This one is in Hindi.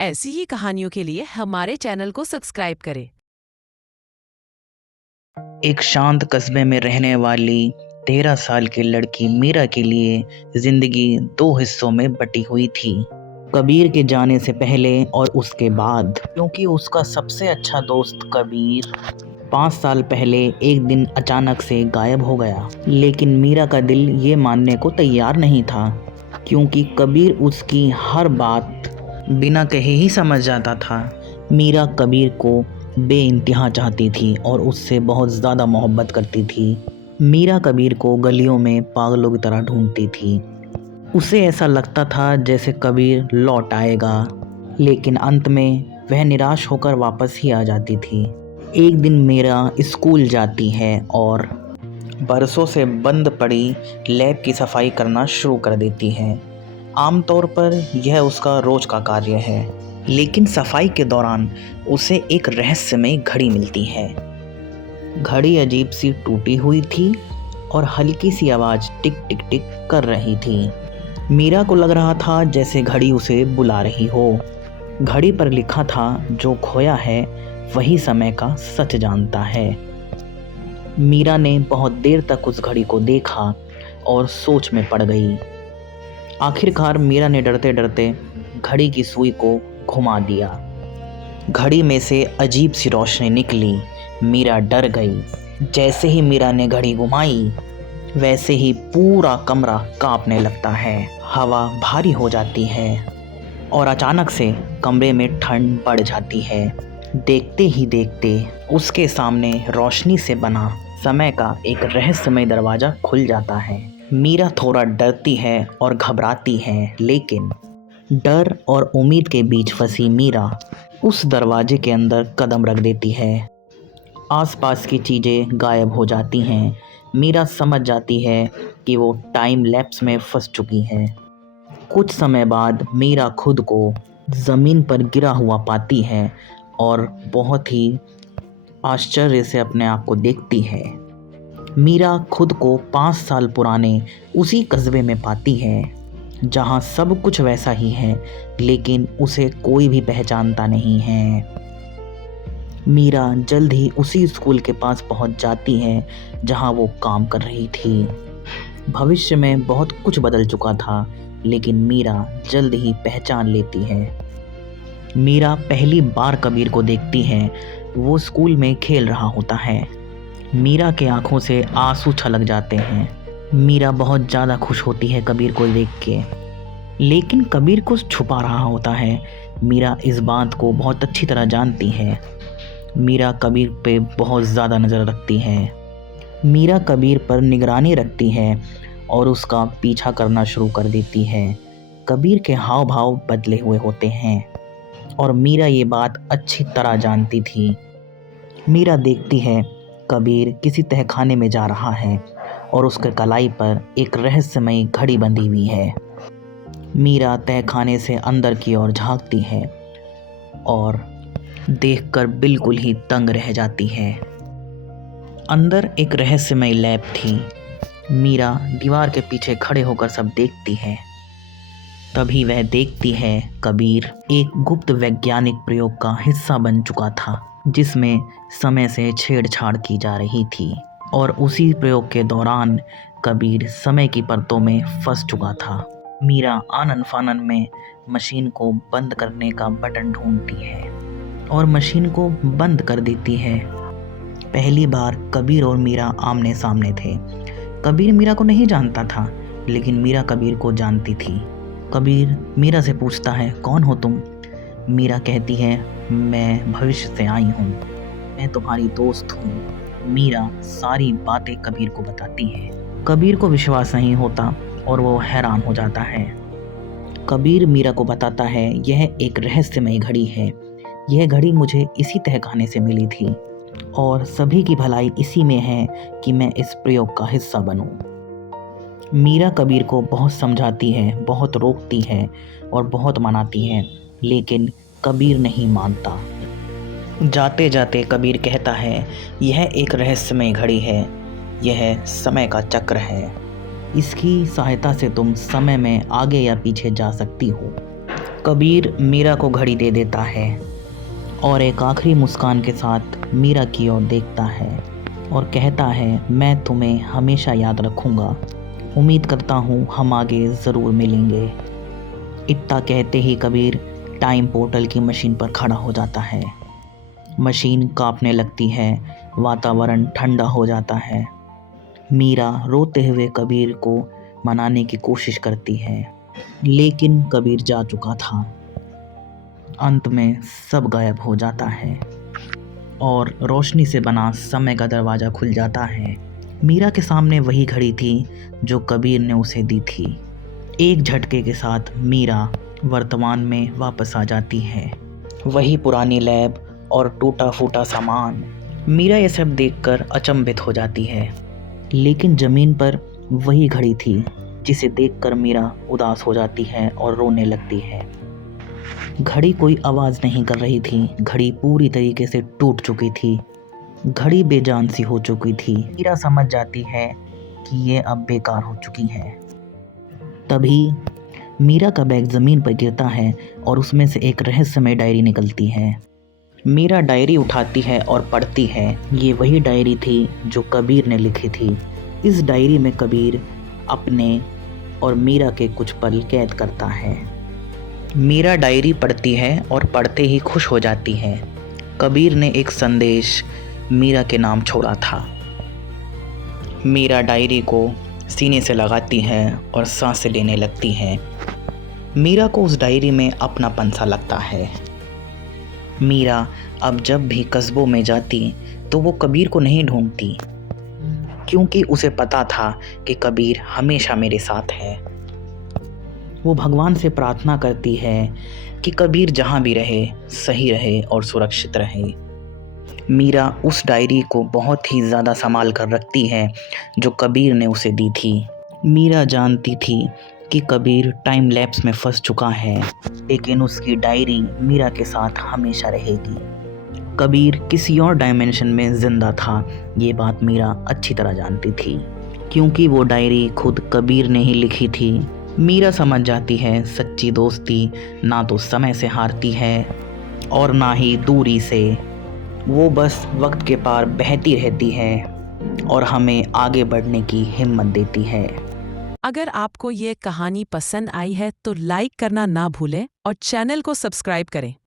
ऐसी ही कहानियों के लिए हमारे चैनल को सब्सक्राइब करें। एक शांत कस्बे में रहने वाली 13 साल की लड़की मीरा के लिए जिंदगी दो हिस्सों में बटी हुई थी। कबीर के जाने से पहले और उसके बाद, क्योंकि उसका सबसे अच्छा दोस्त कबीर 5 साल पहले एक दिन अचानक से गायब हो गया। लेकिन मीरा का दिल ये मानने को तैयार नहीं था, क्योंकि कबीर उसकी हर बात बिना कहे ही समझ जाता था। मीरा कबीर को बेइंतहा चाहती थी और उससे बहुत ज़्यादा मोहब्बत करती थी। मीरा कबीर को गलियों में पागलों की तरह ढूंढती थी। उसे ऐसा लगता था जैसे कबीर लौट आएगा, लेकिन अंत में वह निराश होकर वापस ही आ जाती थी। एक दिन मीरा स्कूल जाती है और बरसों से बंद पड़ी लैब की सफाई करना शुरू कर देती है। आमतौर पर यह उसका रोज का कार्य है, लेकिन सफाई के दौरान उसे एक रहस्यमय घड़ी मिलती है। घड़ी अजीब सी टूटी हुई थी और हल्की सी आवाज़ टिक टिक टिक कर रही थी। मीरा को लग रहा था जैसे घड़ी उसे बुला रही हो। घड़ी पर लिखा था, जो खोया है वही समय का सच जानता है। मीरा ने बहुत देर तक उस घड़ी को देखा और सोच में पड़ गई। आखिरकार मीरा ने डरते डरते घड़ी की सुई को घुमा दिया। घड़ी में से अजीब सी रोशनी निकली। मीरा डर गई। जैसे ही मीरा ने घड़ी घुमाई, वैसे ही पूरा कमरा कांपने लगता है। हवा भारी हो जाती है और अचानक से कमरे में ठंड बढ़ जाती है। देखते ही देखते उसके सामने रोशनी से बना समय का एक रहस्यमय दरवाज़ा खुल जाता है। मीरा थोड़ा डरती है और घबराती है, लेकिन डर और उम्मीद के बीच फंसी मीरा उस दरवाजे के अंदर कदम रख देती है। आसपास की चीज़ें गायब हो जाती हैं। मीरा समझ जाती है कि वो टाइम लैप्स में फंस चुकी है। कुछ समय बाद मीरा खुद को ज़मीन पर गिरा हुआ पाती है और बहुत ही आश्चर्य से अपने आप को देखती है। मीरा खुद को 5 साल पुराने उसी कस्बे में पाती है, जहाँ सब कुछ वैसा ही है, लेकिन उसे कोई भी पहचानता नहीं है। मीरा जल्द ही उसी स्कूल के पास पहुँच जाती है जहाँ वो काम कर रही थी। भविष्य में बहुत कुछ बदल चुका था, लेकिन मीरा जल्द ही पहचान लेती है। मीरा पहली बार कबीर को देखती है। वो स्कूल में खेल रहा होता है। मीरा के आंखों से आंसू छलक जाते हैं। मीरा बहुत ज़्यादा खुश होती है कबीर को देख के, लेकिन कबीर कुछ छुपा रहा होता है। मीरा इस बात को बहुत अच्छी तरह जानती है। मीरा कबीर पे बहुत ज़्यादा नज़र रखती है। मीरा कबीर पर निगरानी रखती है और उसका पीछा करना शुरू कर देती है। कबीर के हाव भाव बदले हुए होते हैं और मीरा ये बात अच्छी तरह जानती थी। मीरा देखती है कबीर किसी तहखाने में जा रहा है और उसके कलाई पर एक रहस्यमयी घड़ी बंधी हुई है। मीरा तहखाने से अंदर की ओर झांकती है और देखकर बिल्कुल ही दंग रह जाती है। अंदर एक रहस्यमय लैब थी। मीरा दीवार के पीछे खड़े होकर सब देखती है। तभी वह देखती है कबीर एक गुप्त वैज्ञानिक प्रयोग का हिस्सा बन चुका था, जिसमें समय से छेड़छाड़ की जा रही थी। और उसी प्रयोग के दौरान कबीर समय की परतों में फंस चुका था। मीरा आनन फानन में मशीन को बंद करने का बटन ढूंढती है और मशीन को बंद कर देती है। पहली बार कबीर और मीरा आमने सामने थे। कबीर मीरा को नहीं जानता था, लेकिन मीरा कबीर को जानती थी। कबीर मीरा से पूछता है, कौन हो तुम? मीरा कहती है, मैं भविष्य से आई हूँ, मैं तुम्हारी दोस्त हूँ। मीरा सारी बातें कबीर को बताती है। कबीर को विश्वास नहीं होता और वो हैरान हो जाता है। कबीर मीरा को बताता है, यह एक रहस्यमय घड़ी है। यह घड़ी मुझे इसी तहखाने से मिली थी और सभी की भलाई इसी में है कि मैं इस प्रयोग का हिस्सा बनूं। मीरा कबीर को बहुत समझाती है, बहुत रोकती है और बहुत मनाती है, लेकिन कबीर नहीं मानता। जाते जाते कबीर कहता है, यह एक रहस्यमय घड़ी है, यह समय का चक्र है। इसकी सहायता से तुम समय में आगे या पीछे जा सकती हो। कबीर मीरा को घड़ी दे देता है और एक आखिरी मुस्कान के साथ मीरा की ओर देखता है और कहता है, मैं तुम्हें हमेशा याद रखूँगा। उम्मीद करता हूँ हम आगे ज़रूर मिलेंगे। इतना कहते ही कबीर टाइम पोर्टल की मशीन पर खड़ा हो जाता है। मशीन कांपने लगती है, वातावरण ठंडा हो जाता है। मीरा रोते हुए कबीर को मनाने की कोशिश करती है, लेकिन कबीर जा चुका था। अंत में सब गायब हो जाता है और रोशनी से बना समय का दरवाज़ा खुल जाता है। मीरा के सामने वही घड़ी थी जो कबीर ने उसे दी थी। एक झटके के साथ मीरा वर्तमान में वापस आ जाती है। वही पुरानी लैब और टूटा फूटा सामान। मीरा ये सब देखकर अचंभित हो जाती है, लेकिन ज़मीन पर वही घड़ी थी जिसे देखकर मीरा उदास हो जाती है और रोने लगती है। घड़ी कोई आवाज़ नहीं कर रही थी। घड़ी पूरी तरीके से टूट चुकी थी। घड़ी बेजान सी हो चुकी थी। मीरा समझ जाती है कि ये अब बेकार हो चुकी है। तभी मीरा का बैग ज़मीन पर गिरता है और उसमें से एक रहस्यमय डायरी निकलती है। मीरा डायरी उठाती है और पढ़ती है। ये वही डायरी थी जो कबीर ने लिखी थी। इस डायरी में कबीर अपने और मीरा के कुछ पल कैद करता है। मीरा डायरी पढ़ती है और पढ़ते ही खुश हो जाती है। कबीर ने एक संदेश मीरा के नाम छोड़ा था। मीरा डायरी को सीने से लगाती है और सांसें लेने लगती है। मीरा को उस डायरी में अपनापन सा लगता है। मीरा अब जब भी कस्बों में जाती तो वो कबीर को नहीं ढूंढती, क्योंकि उसे पता था कि कबीर हमेशा मेरे साथ है। वो भगवान से प्रार्थना करती है कि कबीर जहाँ भी रहे सही रहे और सुरक्षित रहे। मीरा उस डायरी को बहुत ही ज़्यादा संभाल कर रखती है जो कबीर ने उसे दी थी। मीरा जानती थी कि कबीर टाइम लैप्स में फंस चुका है, लेकिन उसकी डायरी मीरा के साथ हमेशा रहेगी। कबीर किसी और डायमेंशन में ज़िंदा था, ये बात मीरा अच्छी तरह जानती थी, क्योंकि वो डायरी खुद कबीर ने ही लिखी थी। मीरा समझ जाती है सच्ची दोस्ती ना तो समय से हारती है और ना ही दूरी से। वो बस वक्त के पार बहती रहती है और हमें आगे बढ़ने की हिम्मत देती है। अगर आपको ये कहानी पसंद आई है तो लाइक करना ना भूलें और चैनल को सब्सक्राइब करें।